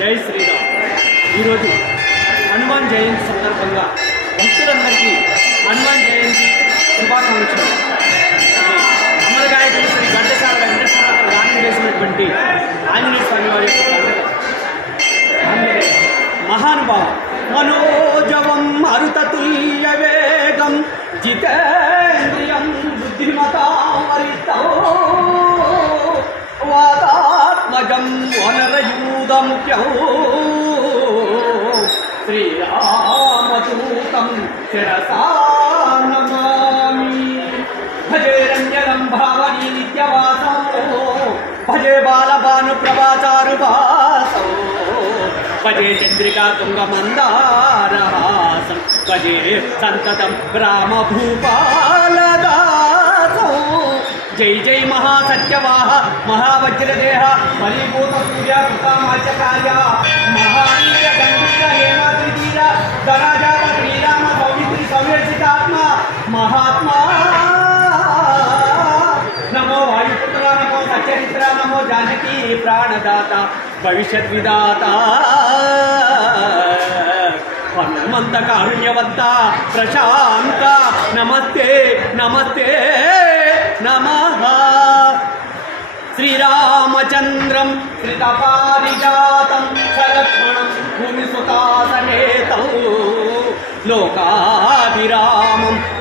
జై శ్రీరామ్. ఈరోజు హనుమాన్ జయంతి సందర్భంగా భక్తులందరికీ హనుమాన్ జయంతి శుభాకాంక్షలు. అమరగాయకులు శ్రీ గడ్డసాల వెంకటేశ్వర గానం చేసినటువంటి ఆంజనేయ స్వామి వారి యొక్క మహానుభావ మనోజవం మరుతతుల్య వేగం జితేంద్రియం వనరయూధముఖ్యం శ్రీరామదూతం శిరసానమామి భజే రంజనం భావని నిత్యవాసో భజే బాలభాను ప్రభాచారు భాసో భజే చంద్రికా తుంగమందారహాసం భజే సంతతం రామభూపా జై జై మహాసత్యవాహ మహావజ్రదేహ ఫలీభూత సూర్య కృతామాచకార్య మహావీర గంభీర హేమాద్రిధీర ధరాజాత శ్రీరామ సౌమిత్రి సంవేషితాత్మ మహాత్మా నమో వాయుపుత్ర నమో సచరిత్ర నమో జానకి ప్రాణదాత భవిష్యత్ విదాత హనుమంత కారుణ్యవంత ప్రశాంత నమస్తే నమస్తే శ్రీరామచంద్రం శ్రితపారిజాతం సలక్ష్మణం భూమిసుతాసనేతం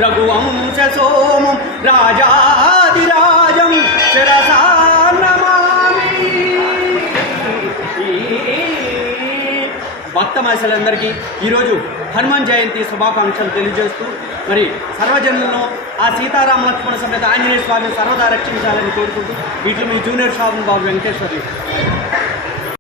రఘువంశ సోమం రాజాదిరాజం శరస భక్తమాసలందరికీ ఈరోజు హనుమాన్ జయంతి శుభాకాంక్షలు తెలియజేస్తూ మరి సర్వజనులను ఆ సీతారామ లక్ష్మణ సమేత ఆంజనేయ స్వామిని సర్వదా రక్షించాలని కోరుకుంటూ వీటిలో మీ జూనియర్ షాప్ బాబు వెంకటేశ్వరి